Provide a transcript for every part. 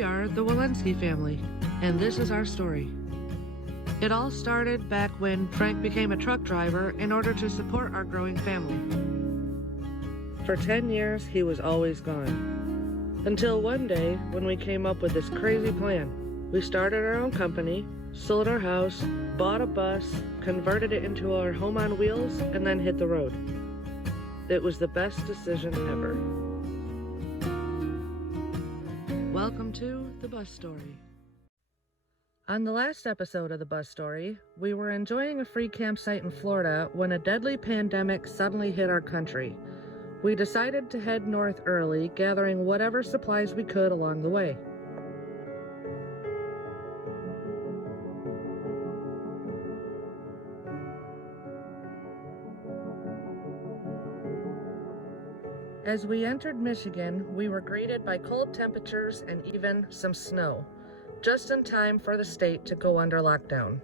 We are the Walensky family, and this is our story. It all started back when Frank became a truck driver in order to support our growing family. For 10 years, he was always gone. Until one day, when we came up with this crazy plan. We started our own company, sold our house, bought a bus, converted it into our home on wheels, and then hit the road. It was the best decision ever. Welcome to The Bus Story. On the last episode of The Bus Story, we were enjoying a free campsite in Florida when a deadly pandemic suddenly hit our country. We decided to head north early, gathering whatever supplies we could along the way. As we entered Michigan, we were greeted by cold temperatures and even some snow, just in time for the state to go under lockdown.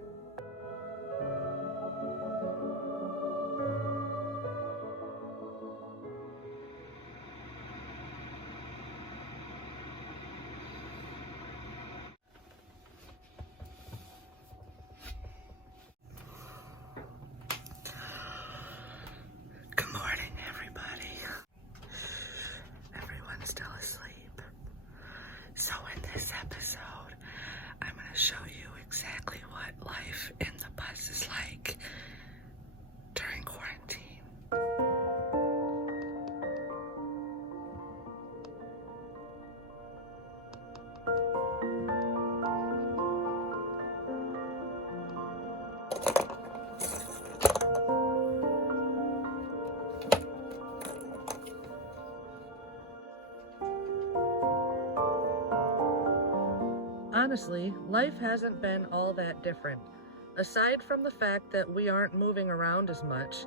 Good morning, everybody. Everyone's still asleep. So in this episode, I'm going to show you exactly what life in the bus is like during quarantine. Honestly, life hasn't been all that different. Aside from the fact that we aren't moving around as much,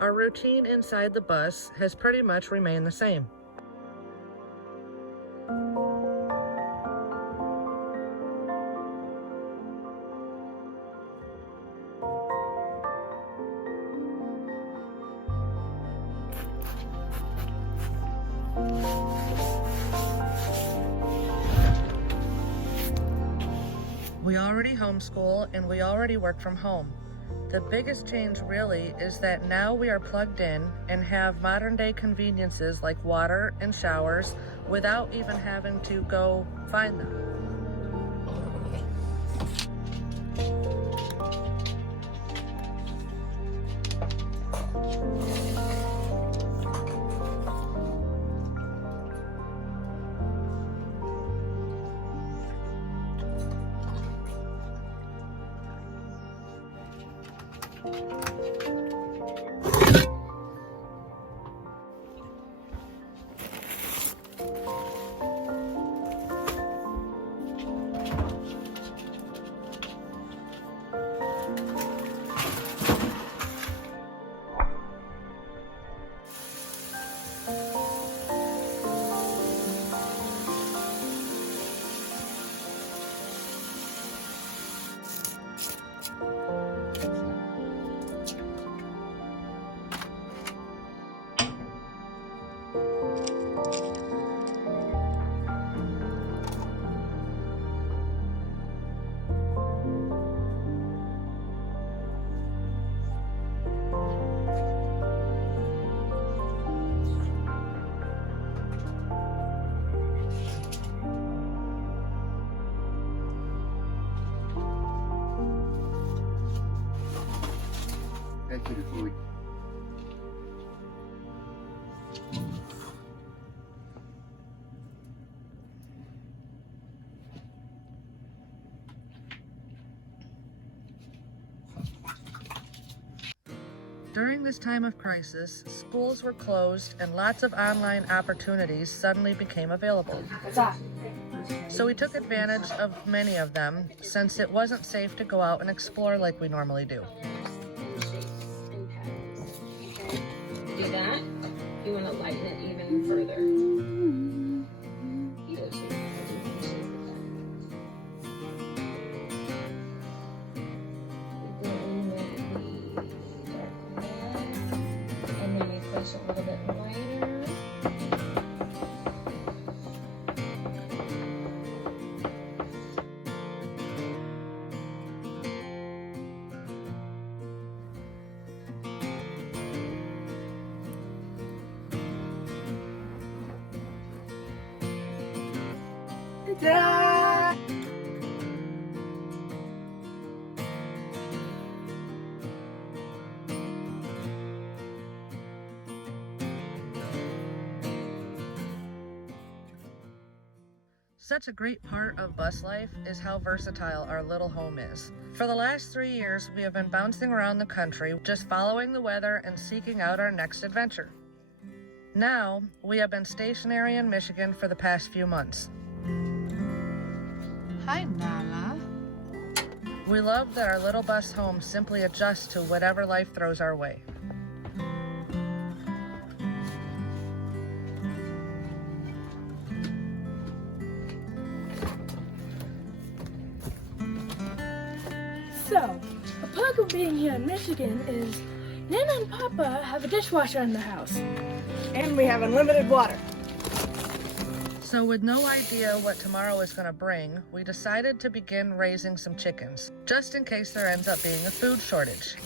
our routine inside the bus has pretty much remained the same. We already homeschool and we already work from home. The biggest change really is that now we are plugged in and have modern day conveniences like water and showers without even having to go find them. Thank you, Skoolie. During this time of crisis, schools were closed and lots of online opportunities suddenly became available. So we took advantage of many of them since it wasn't safe to go out and explore like we normally do. Do that, you want to lighten it even further. And then you push a little bit lighter. Such a great part of bus life is how versatile our little home is. For the last 3 years, we have been bouncing around the country, just following the weather and seeking out our next adventure. Now, we have been stationary in Michigan for the past few months. Hi, Nala. We love that our little bus home simply adjusts to whatever life throws our way. So, a perk of being here in Michigan is Nana and Papa have a dishwasher in the house. And we have unlimited water. So with no idea what tomorrow is going to bring, we decided to begin raising some chickens, just in case there ends up being a food shortage.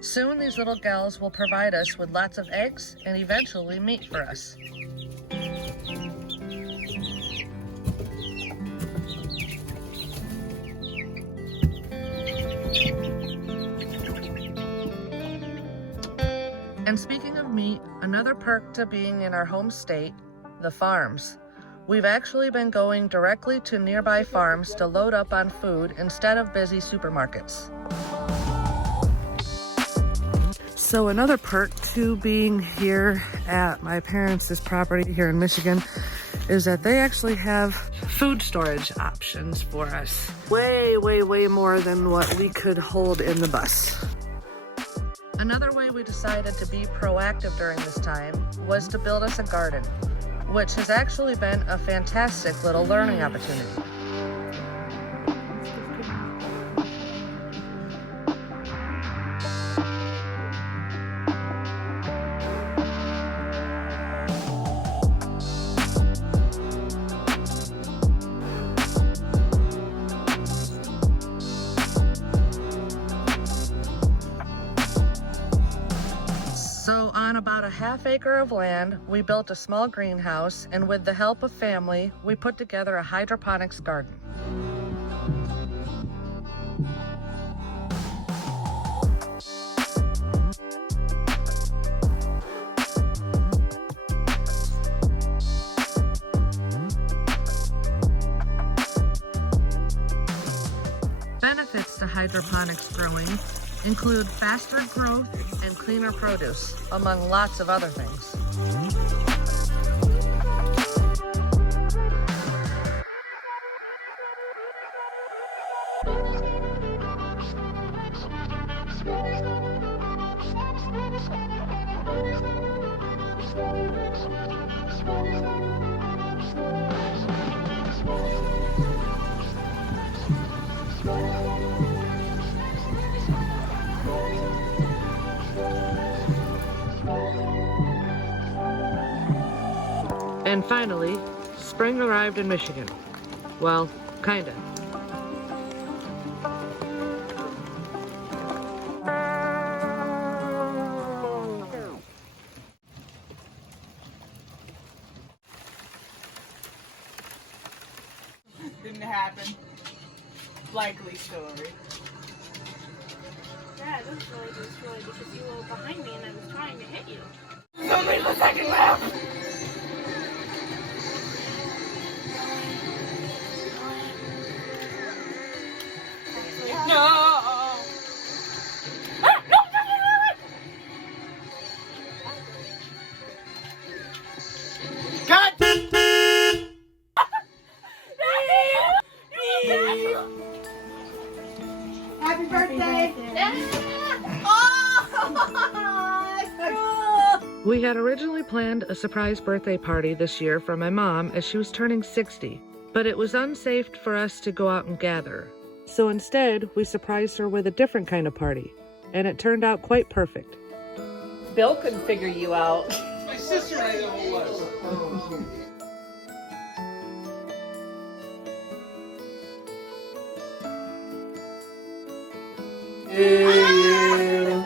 Soon these little gals will provide us with lots of eggs and eventually meat for us. And speaking of meat, another perk to being in our home state, the farms. We've actually been going directly to nearby farms to load up on food instead of busy supermarkets. So another perk to being here at my parents' property here in Michigan is that they actually have food storage options for us. Way more than what we could hold in the bus. Another way we decided to be proactive during this time was to build us a garden, which has actually been a fantastic little learning opportunity. So on about a half acre of land, we built a small greenhouse, and with the help of family, we put together a hydroponics garden. Benefits to hydroponics growing include faster growth and cleaner produce, among lots of other things. And finally, spring arrived in Michigan. Well, kinda. Didn't happen. Likely story. Yeah, this is really destroyed because you were behind me and I was trying to hit you. Don't leave a second left! No! Ah, no! God! Happy birthday! We had originally planned a surprise birthday party this year for my mom as she was turning 60, but it was unsafe for us to go out and gather. So instead, we surprised her with a different kind of party, and it turned out quite perfect. Bill couldn't figure you out. My sister and I know who was. To you.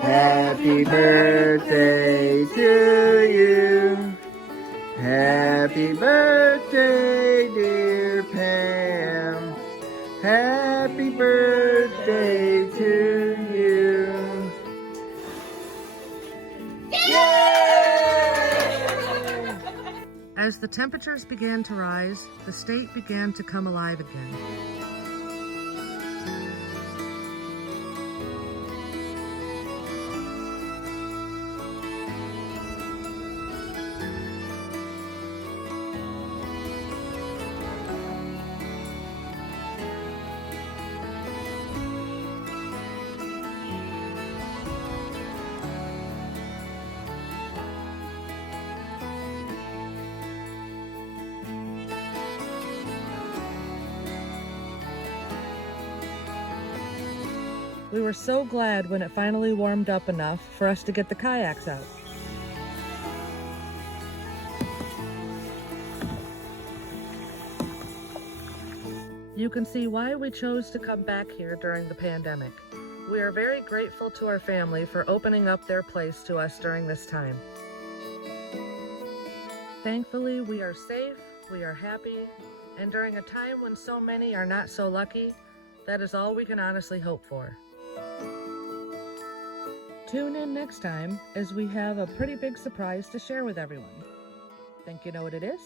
Happy birthday to you. Happy birthday, dear Pam. Happy birthday to you. As the temperatures began to rise, the state began to come alive again. We were so glad when it finally warmed up enough for us to get the kayaks out. You can see why we chose to come back here during the pandemic. We are very grateful to our family for opening up their place to us during this time. Thankfully, we are safe, we are happy, and during a time when so many are not so lucky, that is all we can honestly hope for. Tune in next time as we have a pretty big surprise to share with everyone. Think you know what it is?